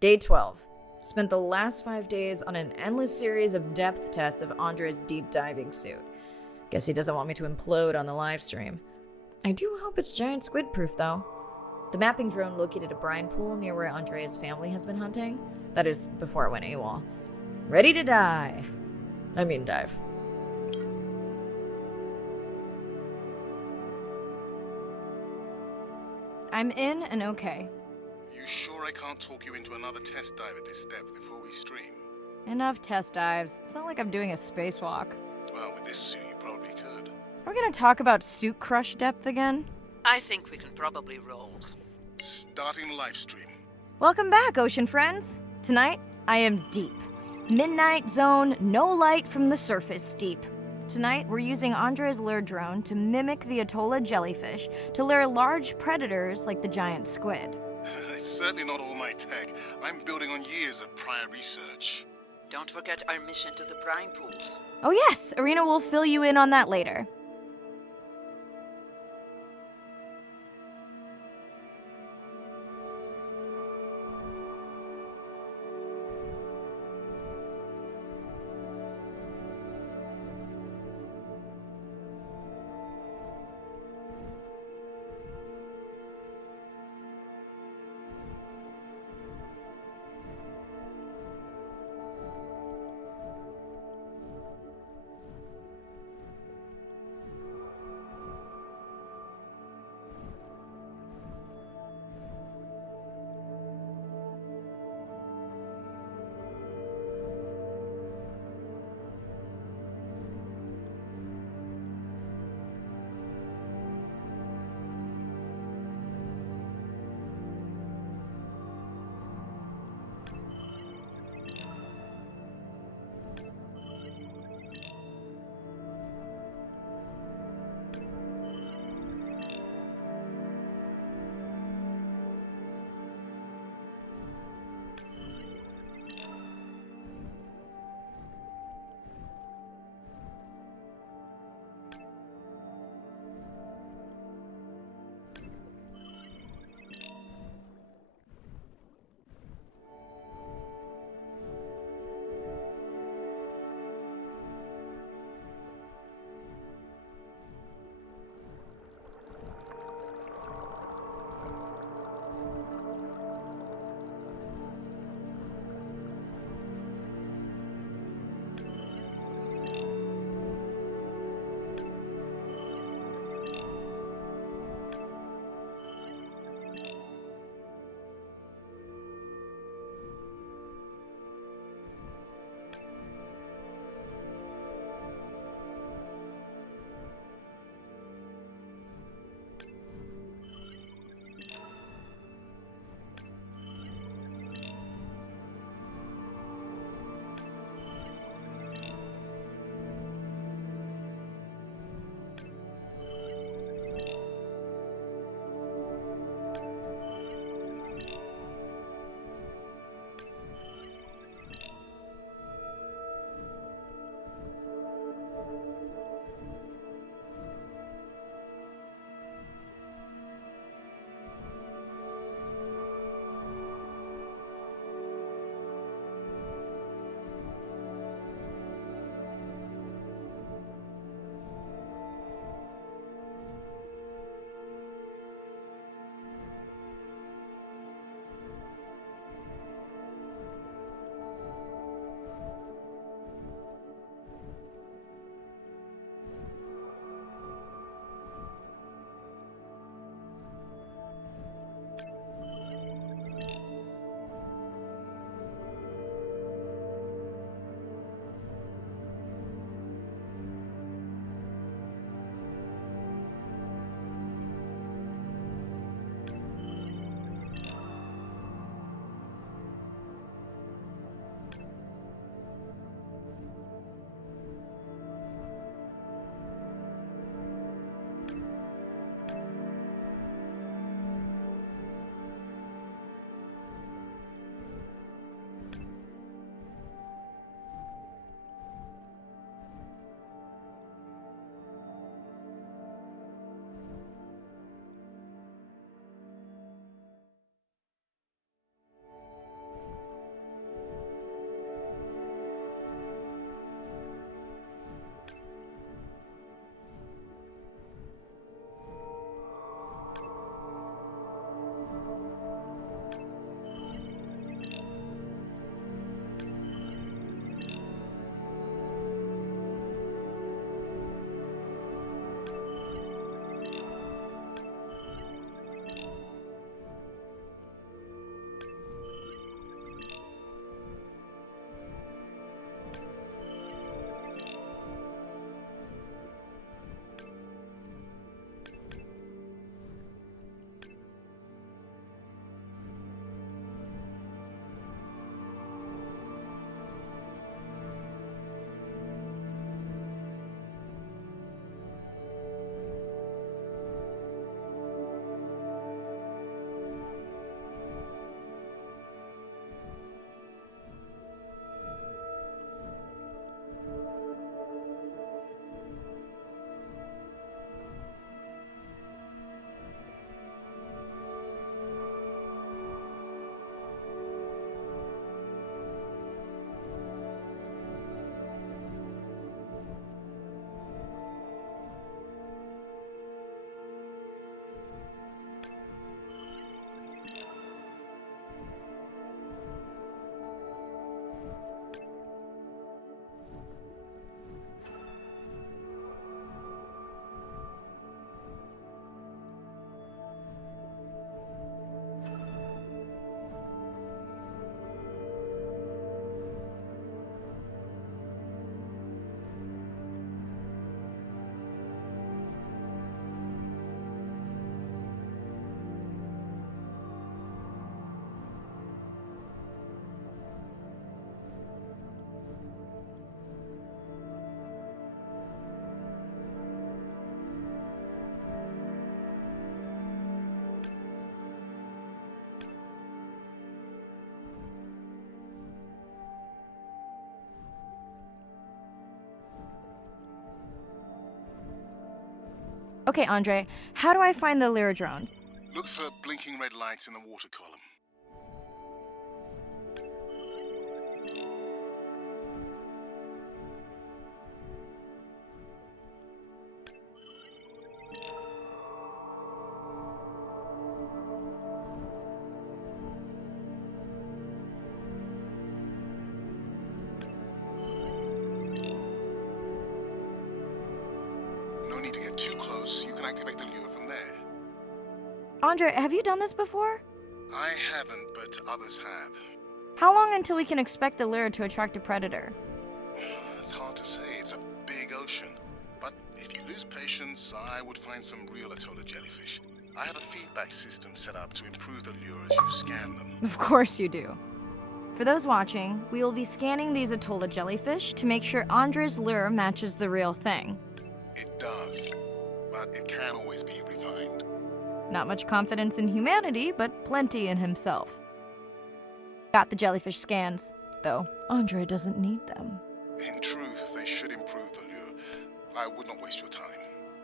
Day 12. Spent the last 5 days on an endless series of depth tests of Andre's deep diving suit. Guess he doesn't want me to implode on the live stream. I do hope it's giant squid proof though. The mapping drone located a brine pool near where Andrea's family has been hunting. That is, before it went AWOL. Ready to dive. I'm in and okay. You sure I can't talk you into another test dive at this depth before we stream? Enough test dives. It's not like I'm doing a spacewalk. Well, with this suit you probably could. Are we gonna talk about suit crush depth again? I think we can probably roll. Starting live stream. Welcome back, ocean friends. Tonight, I am deep. Midnight zone, no light from the surface deep. Tonight, we're using Andre's lure drone to mimic the Atolla jellyfish to lure large predators like the giant squid. It's certainly not all my tech. I'm building on years of prior research. Don't forget our mission to the Brine Pools. Oh yes, Arena will fill you in on that later. Okay, Andre, how do I find the lure drone? Look for blinking red lights in the water column. No need to get too close. You can activate the lure from there. Andre, have you done this before? I haven't, but others have. How long until we can expect the lure to attract a predator? It's hard to say. It's a big ocean. But if you lose patience, I would find some real Atolla jellyfish. I have a feedback system set up to improve the lure as you scan them. Of course you do. For those watching, we will be scanning these Atolla jellyfish to make sure Andre's lure matches the real thing. It does, but it can always be refined. Not much confidence in humanity, but plenty in himself. Got the jellyfish scans, though Andre doesn't need them. In truth, they should improve the lure. I would not waste your time.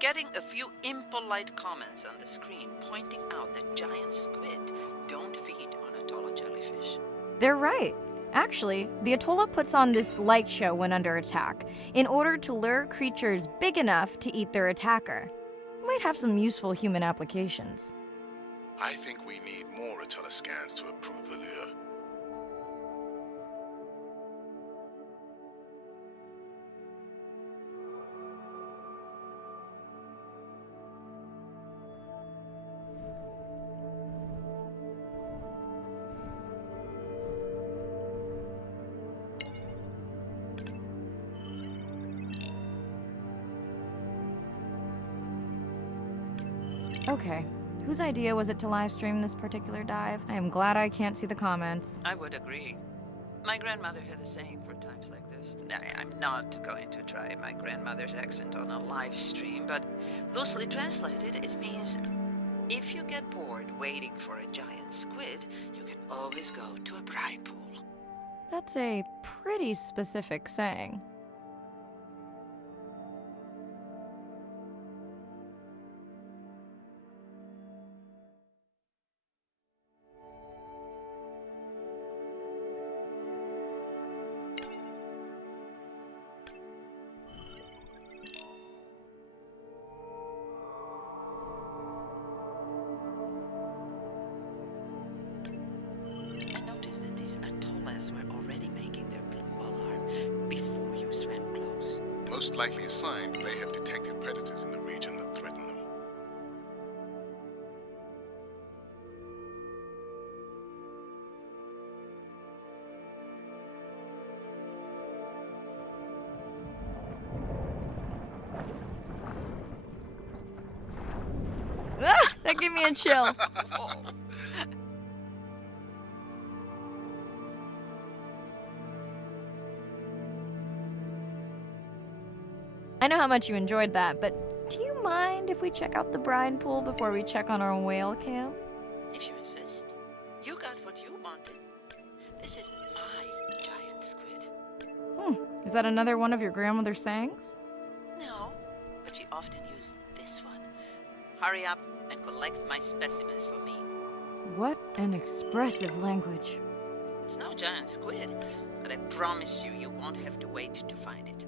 Getting a few impolite comments on the screen pointing out that giant squid don't feed on Atolla jellyfish. They're right. Actually, the Atolla puts on this light show when under attack, in order to lure creatures big enough to eat their attacker. Might have some useful human applications. I think we need more Atolla scans to approve the lure. Okay, whose idea was it to live stream this particular dive? I am glad I can't see the comments. I would agree. My grandmother had the saying for times like this. I'm not going to try my grandmother's accent on a live stream, but loosely translated, it means if you get bored waiting for a giant squid, you can always go to a brine pool. That's a pretty specific saying. I noticed that these atollas were already making their blue alarm before you swam close. Most likely a sign that they have detected predators in the region that threaten them. Ah, that gave me a chill. Oh. I know how much you enjoyed that, but do you mind if we check out the brine pool before we check on our whale cam? If you insist. You got what you wanted. This is my giant squid. Is that another one of your grandmother's sayings? No, but she often used this one. Hurry up and collect my specimens for me. What an expressive language. It's no giant squid, but I promise you, you won't have to wait to find it.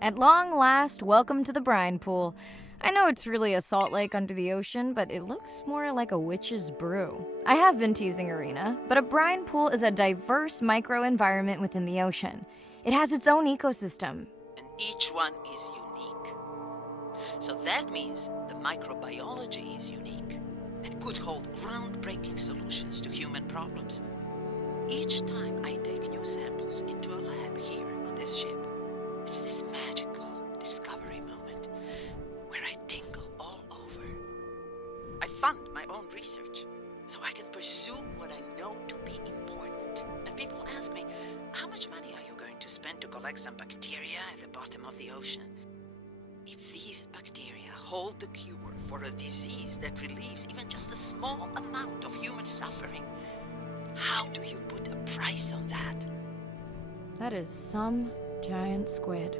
At long last, welcome to the Brine Pool. I know it's really a salt lake under the ocean, but it looks more like a witch's brew. I have been teasing Arena, but a brine pool is a diverse microenvironment within the ocean. It has its own ecosystem. And each one is unique. So that means the microbiology is unique and could hold groundbreaking solutions to human problems. Each time I take new samples into a lab here on this ship, it's this magical discovery moment where I tingle all over. I fund my own research so I can pursue what I know to be important. And people ask me, how much money are you going to spend to collect some bacteria at the bottom of the ocean? If these bacteria hold the cure for a disease that relieves even just a small amount of human suffering, how do you put a price on that? That is some giant squid.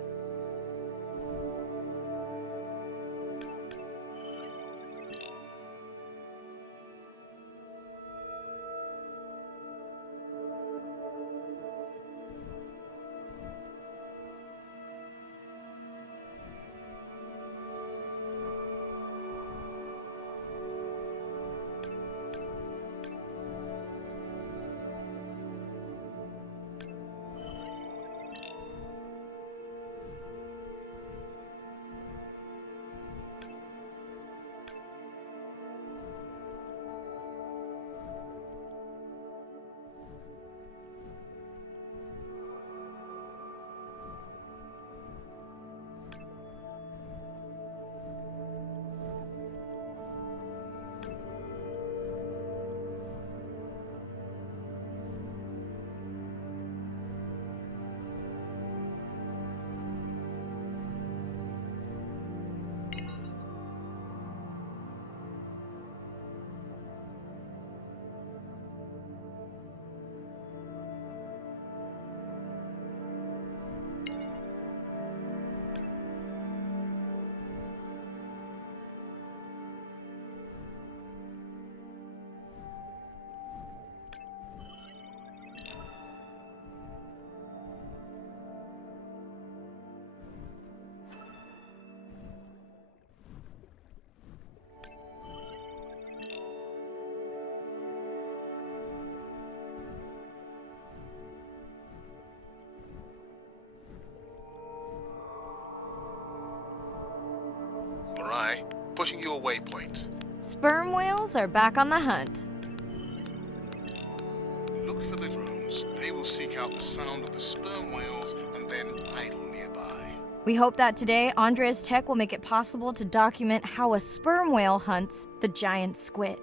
Marai, pushing your waypoint. Sperm whales are back on the hunt. Look for the drones. They will seek out the sound of the sperm whales and then idle nearby. We hope that today, Andrea's tech will make it possible to document how a sperm whale hunts the giant squid.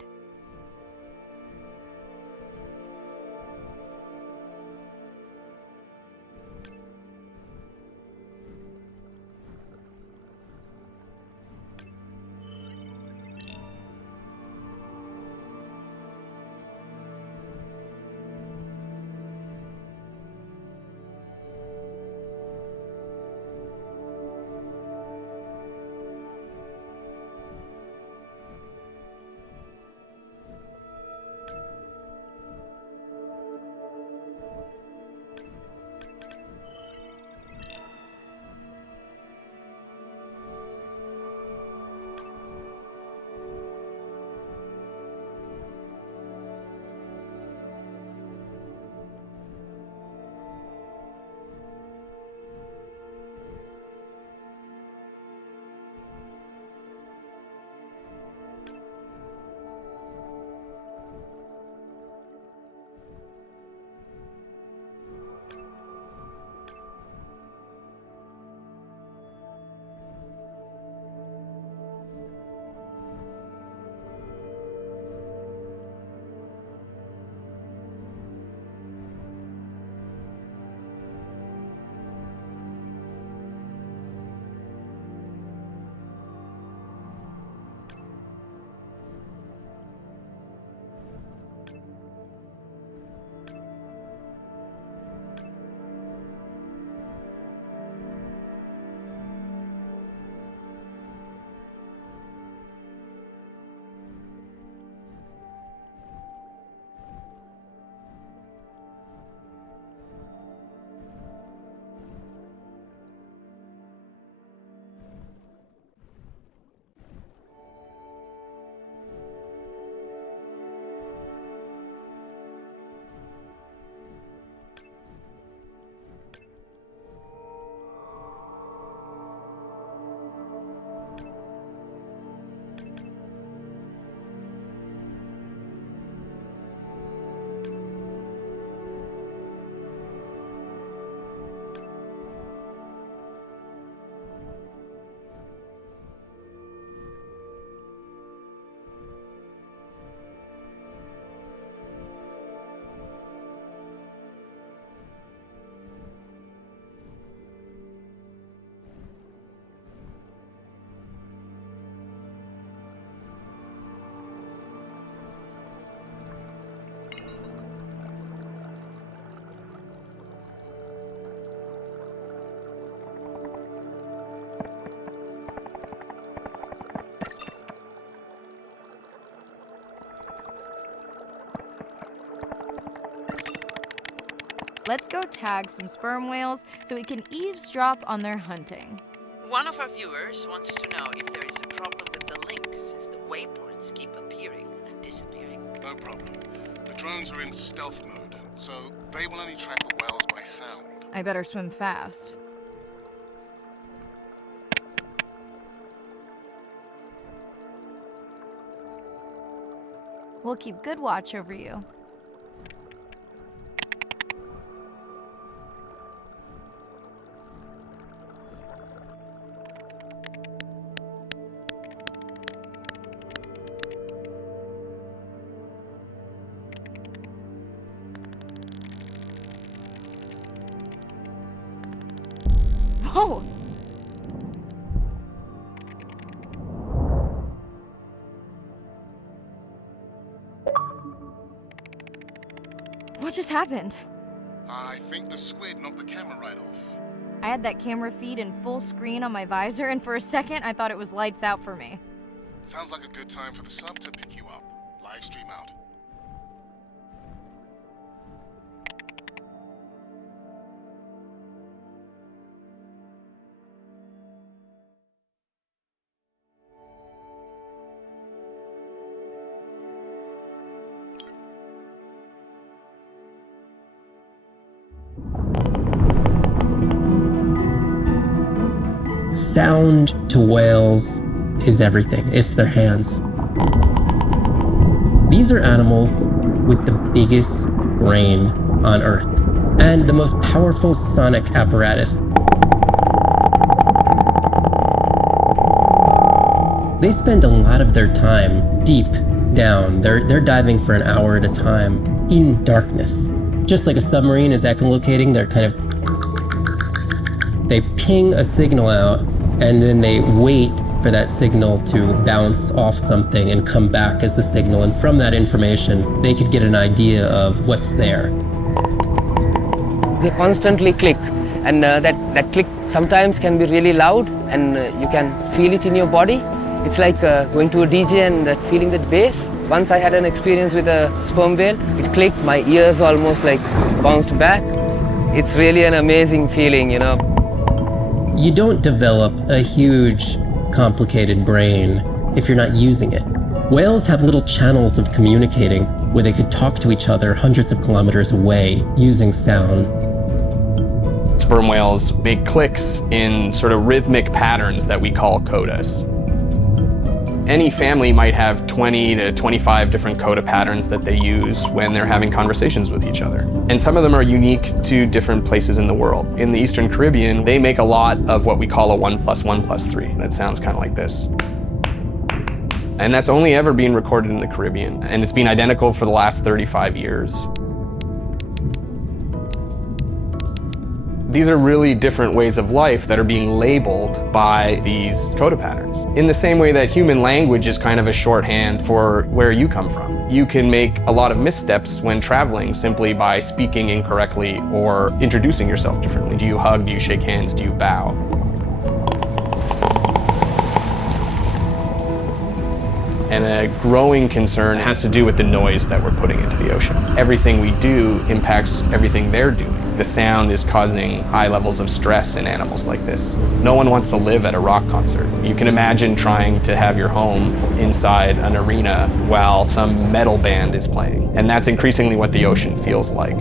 Let's go tag some sperm whales so we can eavesdrop on their hunting. One of our viewers wants to know if there is a problem with the link, since the waypoints keep appearing and disappearing. No problem. The drones are in stealth mode, so they will only track the whales by sound. I better swim fast. We'll keep good watch over you. Whoa! What just happened? I think the squid knocked the camera right off. I had that camera feed in full screen on my visor, and for a second I thought it was lights out for me. Sounds like a good time for the sub to pick you up. Live stream out. Sound to whales is everything. It's their hands. These are animals with the biggest brain on Earth and the most powerful sonic apparatus. They spend a lot of their time deep down. They're diving for an hour at a time in darkness. Just like a submarine is echolocating, they ping a signal out, and then they wait for that signal to bounce off something and come back as the signal. And from that information, they could get an idea of what's there. They constantly click, and that click sometimes can be really loud, and you can feel it in your body. It's like going to a DJ and feeling that bass. Once I had an experience with a sperm whale, it clicked, my ears almost like bounced back. It's really an amazing feeling, you know. You don't develop a huge, complicated brain if you're not using it. Whales have little channels of communicating where they could talk to each other hundreds of kilometers away using sound. Sperm whales make clicks in sort of rhythmic patterns that we call codas. Any family might have 20 to 25 different coda patterns that they use when they're having conversations with each other. And some of them are unique to different places in the world. In the Eastern Caribbean, they make a lot of what we call a 1 + 1 + 3. That sounds kind of like this. And that's only ever been recorded in the Caribbean. And it's been identical for the last 35 years. These are really different ways of life that are being labeled by these coda patterns. In the same way that human language is kind of a shorthand for where you come from. You can make a lot of missteps when traveling simply by speaking incorrectly or introducing yourself differently. Do you hug? Do you shake hands? Do you bow? And a growing concern has to do with the noise that we're putting into the ocean. Everything we do impacts everything they're doing. The sound is causing high levels of stress in animals like this. No one wants to live at a rock concert. You can imagine trying to have your home inside an arena while some metal band is playing. And that's increasingly what the ocean feels like.